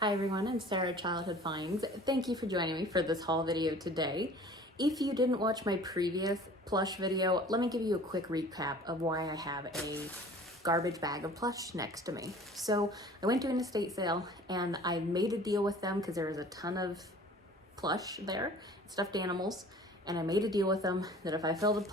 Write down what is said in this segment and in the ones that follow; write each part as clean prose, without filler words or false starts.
Hi everyone, I'm Sarah, Childhood Finds. Thank you for joining me for this haul video today. If you didn't watch my previous plush video, let me give you a quick recap of why I have a garbage bag of plush next to me. So I went to an estate sale and I made a deal with them because there was a ton of plush there, stuffed animals, and I made a deal with them that if I filled a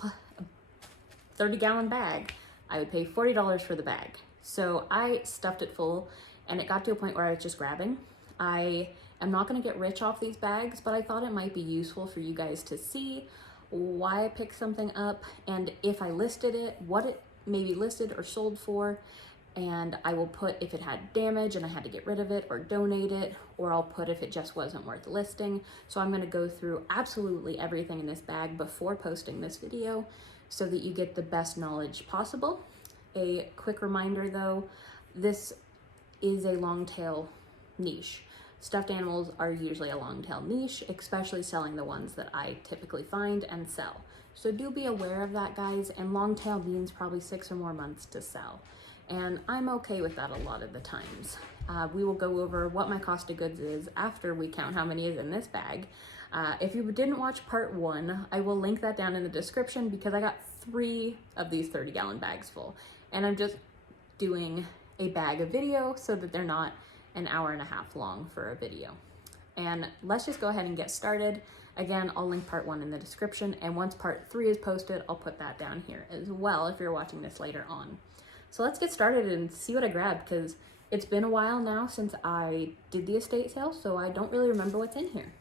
30-gallon bag, I would pay $40 for the bag. So I stuffed it full and it got to a point where I was just grabbing. I am not gonna get rich off these bags, but I thought it might be useful for you guys to see why I picked something up and if I listed it, what it maybe listed or sold for. And I will put if it had damage and I had to get rid of it or donate it, or I'll put if it just wasn't worth listing. So I'm gonna go through absolutely everything in this bag before posting this video so that you get the best knowledge possible. A quick reminder though, this is a long tail niche. Stuffed animals are usually a long tail niche, especially selling the ones that I typically find and sell. So do be aware of that, guys, and long tail means probably 6 or more months to sell. And I'm okay with that a lot of the times. We will go over what my cost of goods is after we count how many is in this bag. If you didn't watch part 1, I will link that down in the description because I got 3 of these 30-gallon bags full. And I'm just doing a bag of video so that they're not an hour and a half long for a video. And let's just go ahead and get started. Again, I'll link part 1 in the description, and once part 3 is posted, I'll put that down here as well if you're watching this later on. So let's get started and see what I grabbed, because it's been a while now since I did the estate sale, so I don't really remember what's in here.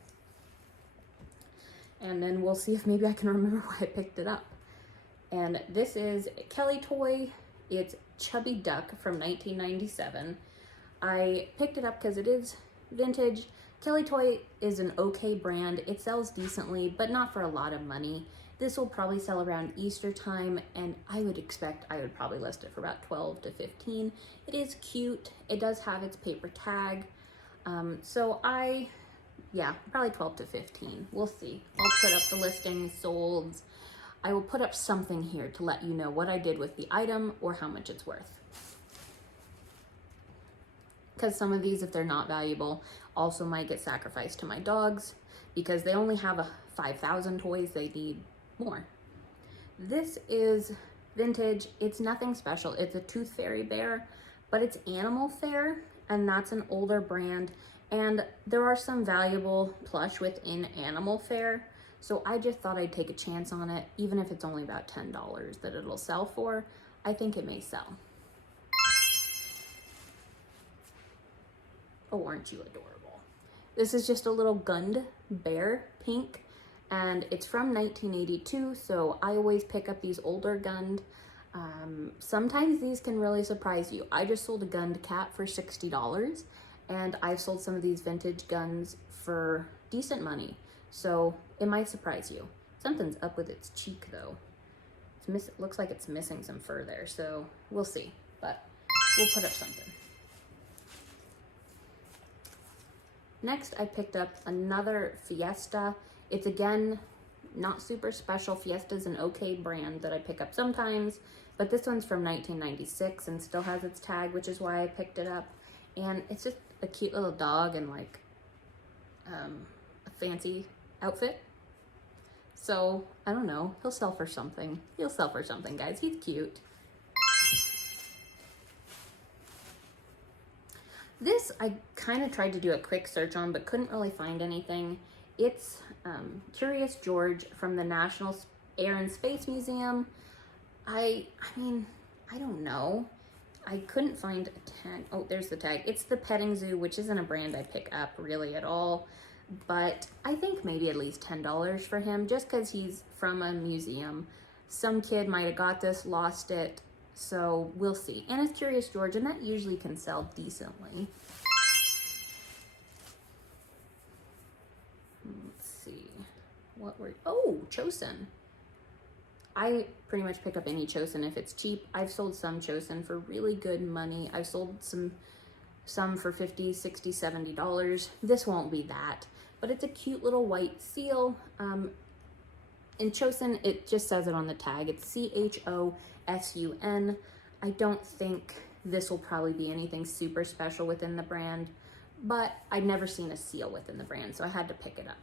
And then we'll see if maybe I can remember why I picked it up. And this is a Kelly toy. It's Chubby Duck from 1997. I picked it up because it is vintage. Kelly Toy is an okay brand. It sells decently, but not for a lot of money. This will probably sell around Easter time, and I would expect I would probably list it for about 12 to 15. It is cute. It does have its paper tag. Yeah, probably 12 to 15. We'll see. I'll put up the listing, solds. I will put up something here to let you know what I did with the item or how much it's worth. Because some of these, if they're not valuable, also might get sacrificed to my dogs because they only have 5,000 toys. They need more. This is vintage. It's nothing special. It's a Tooth Fairy bear, but it's Animal Fair, and that's an older brand. And there are some valuable plush within Animal Fair. So I just thought I'd take a chance on it, even if it's only about $10 that it'll sell for. I think it may sell. Oh, aren't you adorable? This is just a little Gund bear, pink, and it's from 1982, so I always pick up these older Gund. Sometimes these can really surprise you. I just sold a Gund cat for $60, and I've sold some of these vintage Gunds for decent money. So it might surprise you. Something's up with its cheek though. It looks like it's missing some fur there, so we'll see, but we'll put up something. Next, I picked up another Fiesta. It's again, not super special. Fiesta's an okay brand that I pick up sometimes, but this one's from 1996 and still has its tag, which is why I picked it up. And it's just a cute little dog and like a fancy outfit. So I don't know, he'll sell for something. He'll sell for something, guys. He's cute. This I kind of tried to do a quick search on, but couldn't really find anything. It's Curious George from the National Air and Space Museum. I mean, I don't know. I couldn't find a tag. Oh, there's the tag. It's the Petting Zoo, which isn't a brand I pick up really at all. But I think maybe at least $10 for him, just because he's from a museum. Some kid might have got this, lost it, so we'll see. And it's Curious George, and that usually can sell decently. Let's see. Oh, Chosen. I pretty much pick up any Chosen if it's cheap. I've sold some Chosen for really good money. I've sold some for $50, $60, $70. This won't be that, but it's a cute little white seal. In Chosen, it just says it on the tag. It's CHOSUN. I don't think this will probably be anything super special within the brand, but I'd never seen a seal within the brand, so I had to pick it up.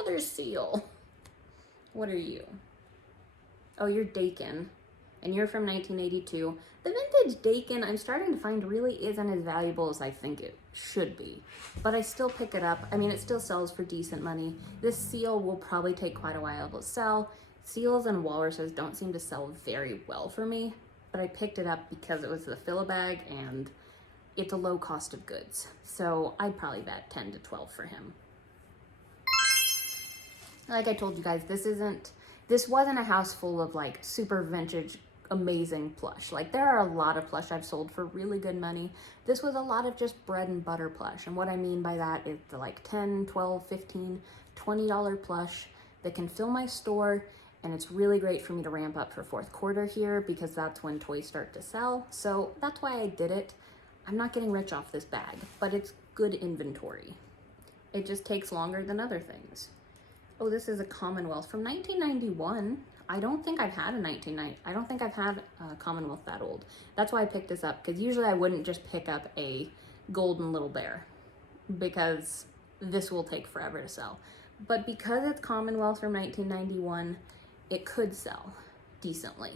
Another seal. What are you? Oh, you're Dakin, and you're from 1982. The vintage Dakin, I'm starting to find, really isn't as valuable as I think it should be, but I still pick it up. I mean, it still sells for decent money. This seal will probably take quite a while to sell. Seals and walruses don't seem to sell very well for me, but I picked it up because it was the fill-a-bag and it's a low cost of goods. So I'd probably bet 10 to 12 for him. Like I told you guys, this wasn't a house full of like super vintage, amazing plush. Like there are a lot of plush I've sold for really good money. This was a lot of just bread and butter plush. And what I mean by that is the like 10, 12, 15, $20 plush that can fill my store. And it's really great for me to ramp up for fourth quarter here because that's when toys start to sell. So that's why I did it. I'm not getting rich off this bag, but it's good inventory. It just takes longer than other things. Oh, this is a Commonwealth from 1991. I don't think I've had a Commonwealth that old. That's why I picked this up, because usually I wouldn't just pick up a golden little bear because this will take forever to sell. But because it's Commonwealth from 1991, it could sell decently.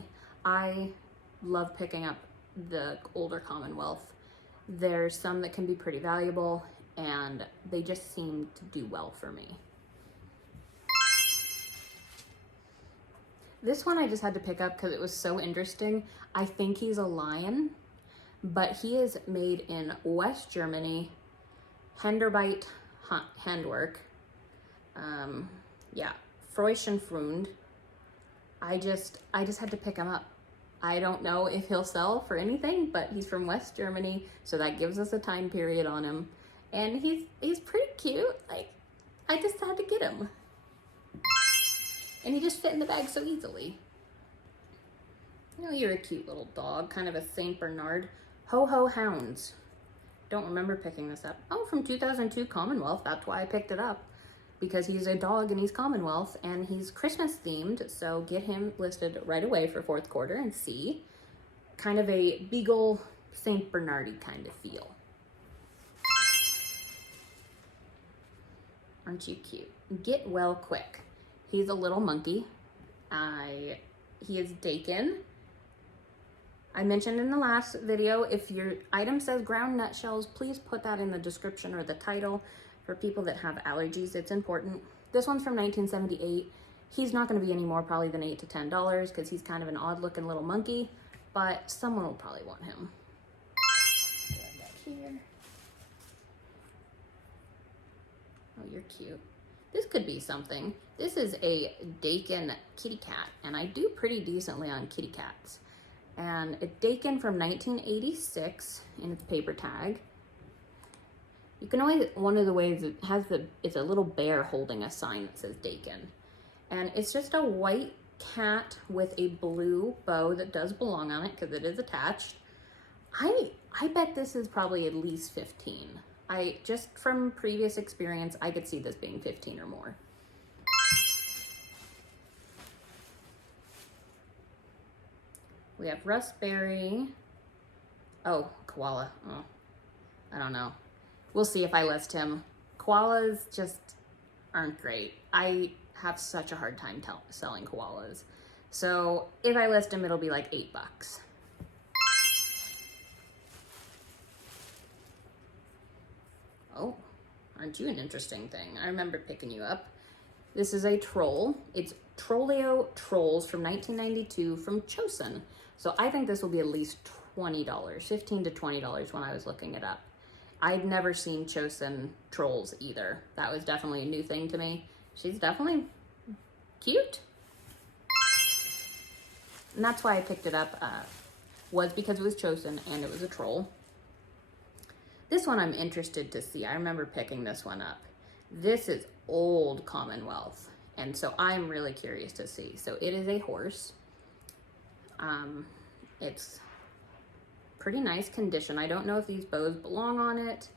I love picking up the older Commonwealth. There's some that can be pretty valuable, and they just seem to do well for me. This one I just had to pick up because it was so interesting. I think he's a lion, but he is made in West Germany, Handarbeit handwork. Yeah, Freuschenfrund. I just had to pick him up. I don't know if he'll sell for anything, but he's from West Germany, so that gives us a time period on him. And he's pretty cute. Like, I just had to get him. And he just fit in the bag so easily. You know, you're a cute little dog, kind of a Saint Bernard. Ho-Ho Hounds. Don't remember picking this up. Oh, from 2002 Commonwealth. That's why I picked it up. Because he's a dog and he's Commonwealth and he's Christmas themed. So get him listed right away for fourth quarter and see. Kind of a Beagle Saint Bernardy kind of feel. Aren't you cute? Get well quick. He's a little monkey. He is Dakin. I mentioned in the last video, if your item says ground nutshells, please put that in the description or the title for people that have allergies. It's important. This one's from 1978. He's not going to be any more probably than $8 to $10 because he's kind of an odd looking little monkey, but someone will probably want him. Back here. Oh, you're cute. This could be something. This is a Dakin kitty cat, and I do pretty decently on kitty cats. And a Dakin from 1986 in its paper tag. You can always, one of the ways it has it's a little bear holding a sign that says Dakin. And it's just a white cat with a blue bow that does belong on it because it is attached. I bet this is probably at least 15. Just from previous experience, I could see this being 15 or more. We have Raspberry. Oh, koala. Oh, I don't know. We'll see if I list him. Koalas just aren't great. I have such a hard time selling koalas. So if I list him, it'll be like $8. Oh, aren't you an interesting thing? I remember picking you up. This is a troll. It's Trollio Trolls from 1992 from Chosen. So I think this will be at least $20, $15 to $20 when I was looking it up. I'd never seen Chosen trolls either. That was definitely a new thing to me. She's definitely cute. And that's why I picked it up, was because it was Chosen and it was a troll. This one I'm interested to see. I remember picking this one up. This is old Commonwealth, and so I'm really curious to see. So it is a horse. It's pretty nice condition. I don't know if these bows belong on it,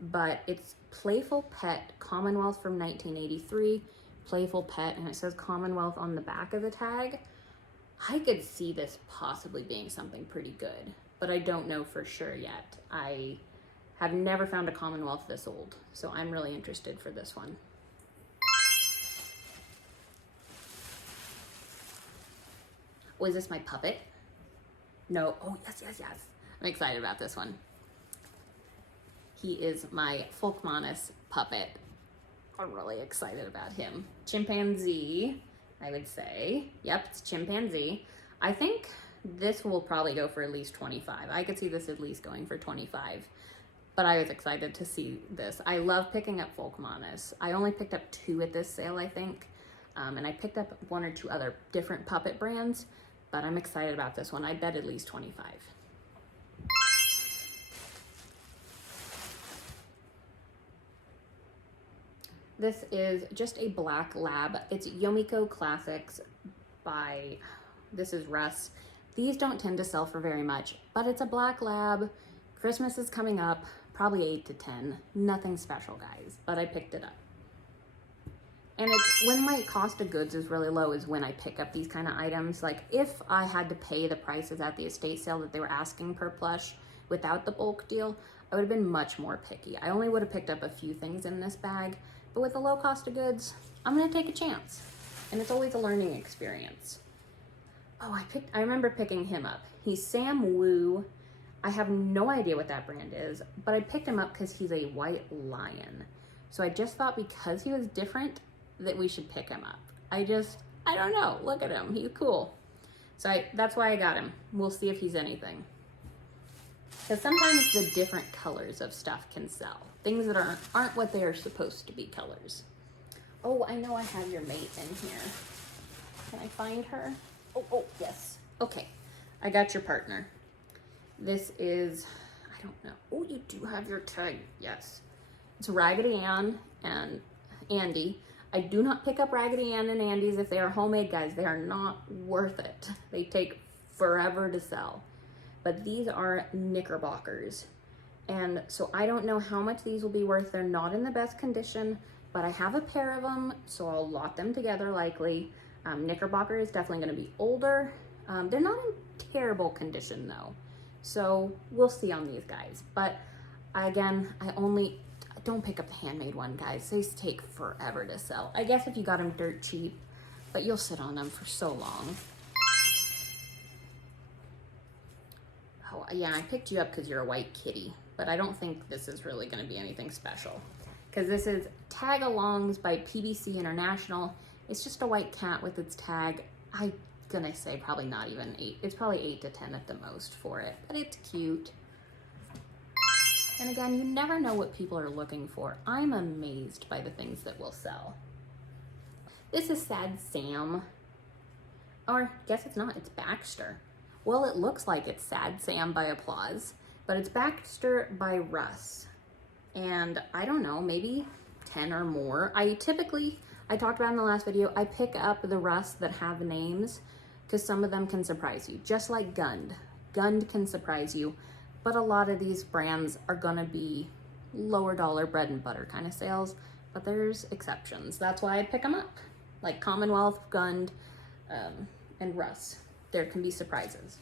but it's Playful Pet Commonwealth from 1983. Playful Pet, and it says Commonwealth on the back of the tag. I could see this possibly being something pretty good. but I don't know for sure yet. I have never found a Commonwealth this old, so I'm really interested for this one. Oh, is this my puppet? No. Oh, yes, yes, yes. I'm excited about this one. He is my Folkmanis puppet. I'm really excited about him. Chimpanzee, I would say. Yep, it's chimpanzee. I think this will probably go for at least 25. I could see this at least going for 25. But I was excited to see this. I love picking up Folkmanis. I only picked up 2 at this sale, I think. And I picked up 1 or 2 other different puppet brands, but I'm excited about this one. I bet at least 25. This is just a black lab. It's Yomiko Classics by, this is Russ. These don't tend to sell for very much, but it's a black lab. Christmas is coming up, probably 8 to 10. Nothing special, guys, but I picked it up. And it's when my cost of goods is really low is when I pick up these kind of items. Like if I had to pay the prices at the estate sale that they were asking per plush without the bulk deal, I would have been much more picky. I only would have picked up a few things in this bag, but with the low cost of goods, I'm gonna take a chance. And it's always a learning experience. Oh, I remember picking him up. He's Sam Wu. I have no idea what that brand is, but I picked him up because he's a white lion. So I just thought because he was different that we should pick him up. I don't know. Look at him. He's cool. So that's why I got him. We'll see if he's anything. Because sometimes the different colors of stuff can sell. Things that aren't what they are supposed to be colors. Oh, I know I have your mate in here. Can I find her? Oh, yes. Okay. I got your partner. This is, I don't know. Oh, you do have your tag. Yes. It's Raggedy Ann and Andy. I do not pick up Raggedy Ann and Andy's if they are homemade, guys. They are not worth it. They take forever to sell. But these are Knickerbockers. And so I don't know how much these will be worth. They're not in the best condition, but I have a pair of them, so I'll lot them together likely. Knickerbocker is definitely going to be older. They're not in terrible condition though. So we'll see on these guys. But again, I don't pick up the handmade one, guys. These take forever to sell. I guess if you got them dirt cheap, but you'll sit on them for so long. Oh yeah, I picked you up because you're a white kitty, but I don't think this is really going to be anything special. Because this is Tag-alongs by PBC International. It's just a white cat with its tag. I'm gonna say probably not even 8. It's probably 8 to 10 at the most for it, but it's cute. And again, you never know what people are looking for. I'm amazed by the things that will sell. This is Sad Sam. Or, guess it's not, it's Baxter. Well, it looks like it's Sad Sam by Applause, but it's Baxter by Russ. And I don't know, maybe 10 or more. I talked about in the last video, I pick up the Russ that have names because some of them can surprise you, just like Gund. Gund can surprise you, but a lot of these brands are gonna be lower dollar bread and butter kind of sales, but there's exceptions. That's why I pick them up, like Commonwealth, Gund, and Russ. There can be surprises.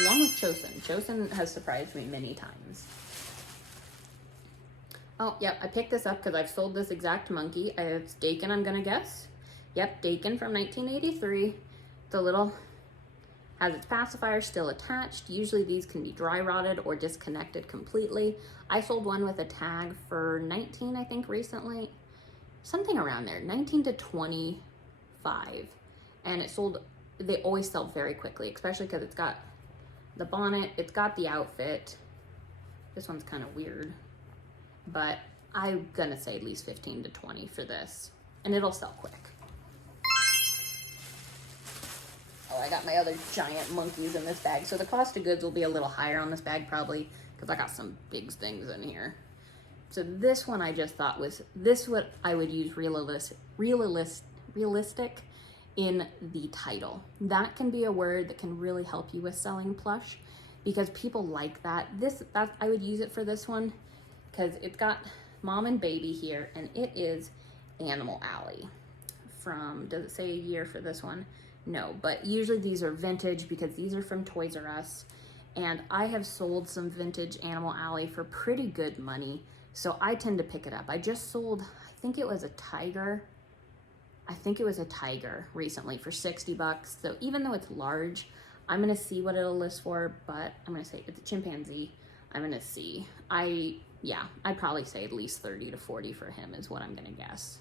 Along with Chosen. Chosen has surprised me many times. Oh, yep, I picked this up because I've sold this exact monkey. It's Dakin, I'm gonna guess. Yep, Dakin from 1983. The little, has its pacifier still attached. Usually these can be dry rotted or disconnected completely. I sold one with a tag for 19, I think, recently. Something around there, 19 to 25. And it sold, they always sell very quickly, especially because it's got the bonnet, it's got the outfit. This one's kind of weird. But I'm gonna say at least 15 to 20 for this, and it'll sell quick. Oh, I got my other giant monkeys in this bag, so the cost of goods will be a little higher on this bag probably, because I got some big things in here. So this one I just thought was, this what I would use realistic in the title. That can be a word that can really help you with selling plush, because people like that. I would use it for this one, because it's got mom and baby here, and it is Animal Alley from, does it say a year for this one? No, but usually these are vintage because these are from Toys R Us, and I have sold some vintage Animal Alley for pretty good money, so I tend to pick it up. I just sold, I think it was a tiger recently for 60 bucks. So even though it's large, I'm gonna see what it'll list for, but I'm gonna say it's a chimpanzee. I'm gonna see. I'd probably say at least 30 to 40 for him is what I'm gonna guess.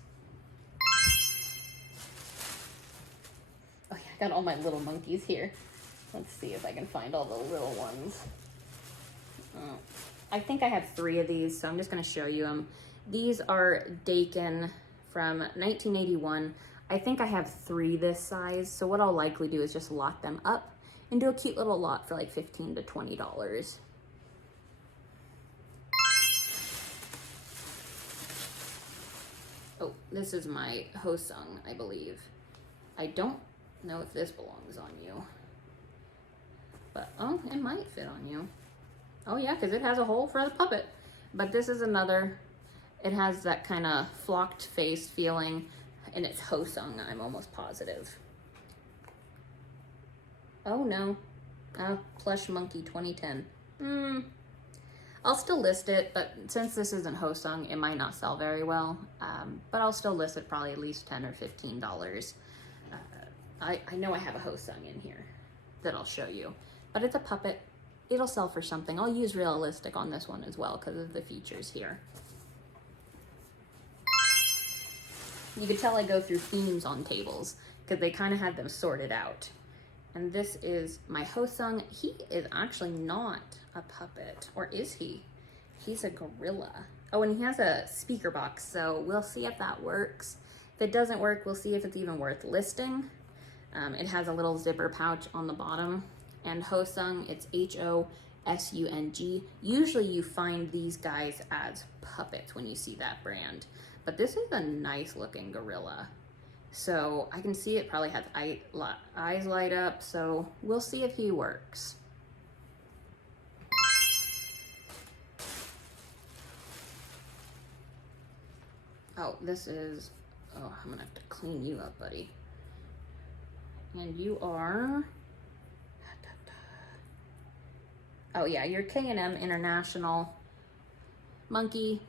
Oh yeah, I got all my little monkeys here. Let's see if I can find all the little ones. I think I have 3 of these, so I'm just gonna show you them. These are Dakin from 1981. I think I have 3 this size, so what I'll likely do is just lock them up and do a cute little lot for like $15 to $20. Oh, this is my Hosung, I believe. I don't know if this belongs on you. But, oh, it might fit on you. Oh yeah, because it has a hole for the puppet. But this is another, it has that kind of flocked face feeling, and it's Hosung, I'm almost positive. Oh no, Plush Monkey 2010. I'll still list it, but since this isn't Hosung, it might not sell very well. But I'll still list it probably at least $10 or $15. I know I have a Hosung in here that I'll show you. But it's a puppet. It'll sell for something. I'll use realistic on this one as well because of the features here. You could tell I go through themes on tables because they kind of had them sorted out. And this is my Hosung. He is actually not a puppet, or is he? He's a gorilla. Oh, and he has a speaker box, so we'll see if that works. If it doesn't work, we'll see if it's even worth listing. It has a little zipper pouch on the bottom. And Hosung, it's H-O-S-U-N-G. Usually you find these guys as puppets when you see that brand. But this is a nice looking gorilla. So I can see it probably has eyes light up, so we'll see if he works. Oh, this is, oh, I'm gonna have to clean you up, buddy. And you are, oh yeah, you're K&M International monkey.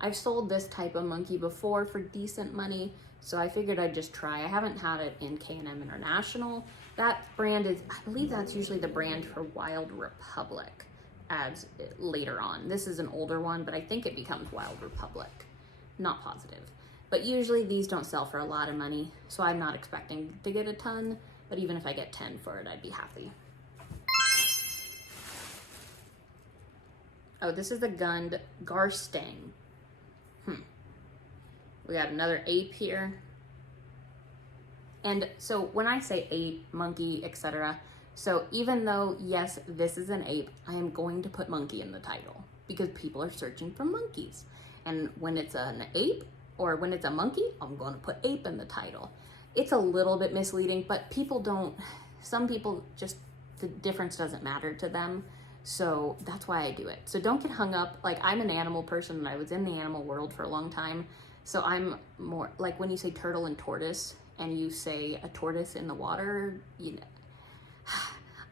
I've sold this type of monkey before for decent money, so I figured I'd just try. I haven't had it in K&M International. That brand is, I believe that's usually the brand for Wild Republic ads later on. This is an older one, but I think it becomes Wild Republic. Not positive. But usually these don't sell for a lot of money, so I'm not expecting to get a ton, but even if I get 10 for it, I'd be happy. Oh, this is the Gund Garstang. We got another ape here. And so when I say ape, monkey, etc., so even though, yes, this is an ape, I am going to put monkey in the title because people are searching for monkeys. And when it's an ape or when it's a monkey, I'm going to put ape in the title. It's a little bit misleading, but people don't, some people just, the difference doesn't matter to them. So that's why I do it. So don't get hung up. Like, I'm an animal person and I was in the animal world for a long time. So I'm more like when you say turtle and tortoise and you say a tortoise in the water, you know,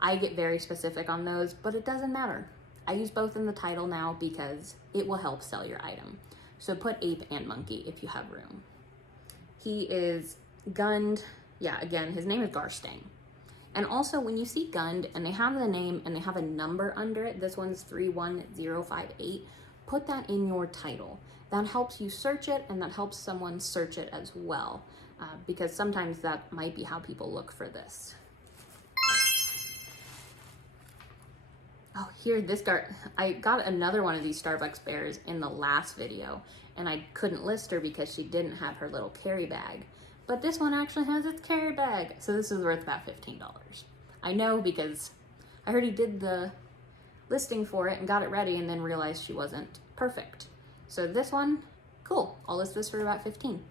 I get very specific on those, but it doesn't matter. I use both in the title now because it will help sell your item. So put ape and monkey if you have room. He is Gund. Yeah, again, his name is Garstang. And also when you see Gund and they have the name and they have a number under it, this one's 31058, put that in your title. That helps you search it and that helps someone search it as well. Because sometimes that might be how people look for this. Oh, here, this guy, I got another one of these Starbucks bears in the last video and I couldn't list her because she didn't have her little carry bag. But this one actually has its carry bag. So this is worth about $15. I know because I heard he did the listing for it and got it ready and then realized she wasn't perfect. So this one, cool. I'll list this for about 15.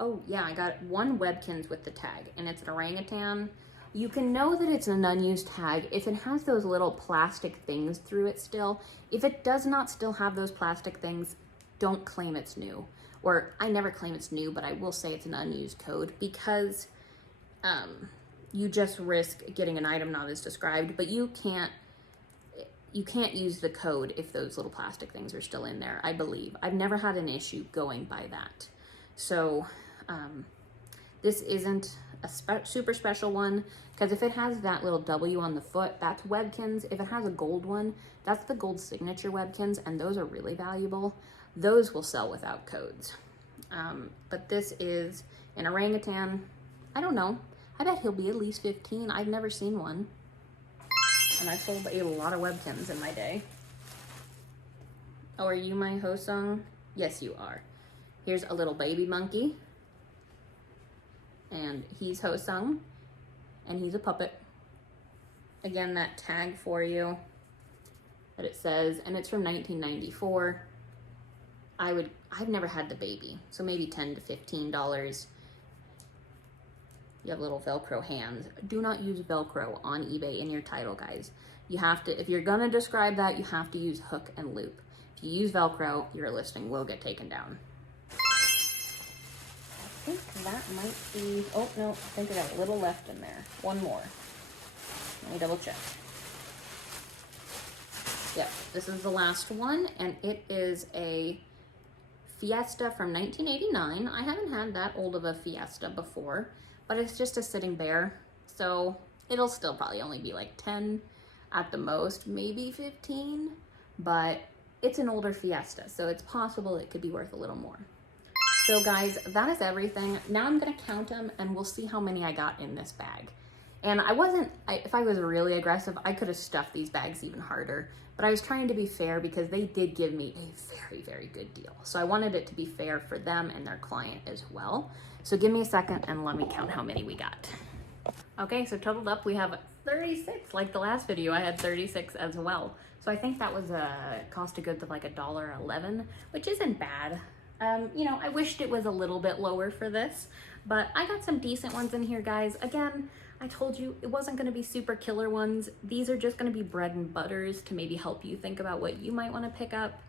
Oh yeah, I got one Webkins with the tag and it's an orangutan. You can know that it's an unused tag if it has those little plastic things through it still. If it does not still have those plastic things, don't claim it's new. Or I never claim it's new, but I will say it's an unused code because you just risk getting an item not as described, but you can't use the code if those little plastic things are still in there, I believe. I've never had an issue going by that. So this isn't a super special one, because if it has that little W on the foot, that's Webkinz. If it has a gold one, that's the gold signature Webkinz, and those are really valuable. Those will sell without codes. But this is an orangutan. I don't know. I bet he'll be at least 15. I've never seen one. And I sold a lot of Webkinz in my day. Oh, are you my Hosung? Yes, you are. Here's a little baby monkey. And he's Hosung. And he's a puppet. Again, that tag for you that it says, and it's from 1994. I've never had the baby, so maybe $10 to $15. You have little Velcro hands. Do not use Velcro on eBay in your title, guys. You have to, if you're gonna describe that, you have to use hook and loop. If you use Velcro, your listing will get taken down. I think that might be, oh no, I think I got a little left in there. One more. Let me double check. Yep, this is the last one, and it is a Fiesta from 1989. I haven't had that old of a Fiesta before, but it's just a sitting bear, so it'll still probably only be like 10 at the most, maybe 15, but it's an older Fiesta, so it's possible it could be worth a little more. So guys, that is everything. Now I'm gonna count them and we'll see how many I got in this bag. And if I was really aggressive, I could have stuffed these bags even harder, but I was trying to be fair because they did give me a very, very good deal. So I wanted it to be fair for them and their client as well. So give me a second and let me count how many we got. Okay, so totaled up, we have 36. Like the last video, I had 36 as well. So I think that was a cost of goods of like $1.11, which isn't bad. You know, I wished it was a little bit lower for this, but I got some decent ones in here, guys. Again, I told you it wasn't gonna be super killer ones. These are just gonna be bread and butters to maybe help you think about what you might wanna pick up.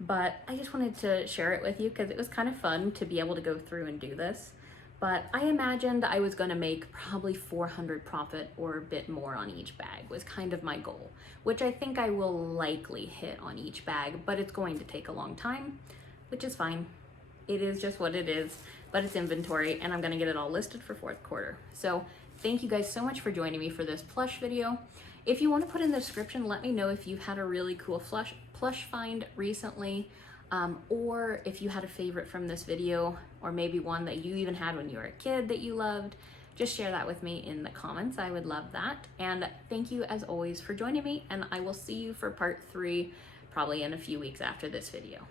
But I just wanted to share it with you because it was kind of fun to be able to go through and do this. But I imagined I was gonna make probably 400 profit or a bit more on each bag was kind of my goal, which I think I will likely hit on each bag, but it's going to take a long time, which is fine. It is just what it is, but it's inventory and I'm gonna get it all listed for fourth quarter. So thank you guys so much for joining me for this plush video. If you want to put in the description, let me know if you've had a really cool plush find recently, or if you had a favorite from this video, or maybe one that you even had when you were a kid that you loved. Just share that with me in the comments. I would love that. And thank you as always for joining me, and I will see you for part 3 probably in a few weeks after this video.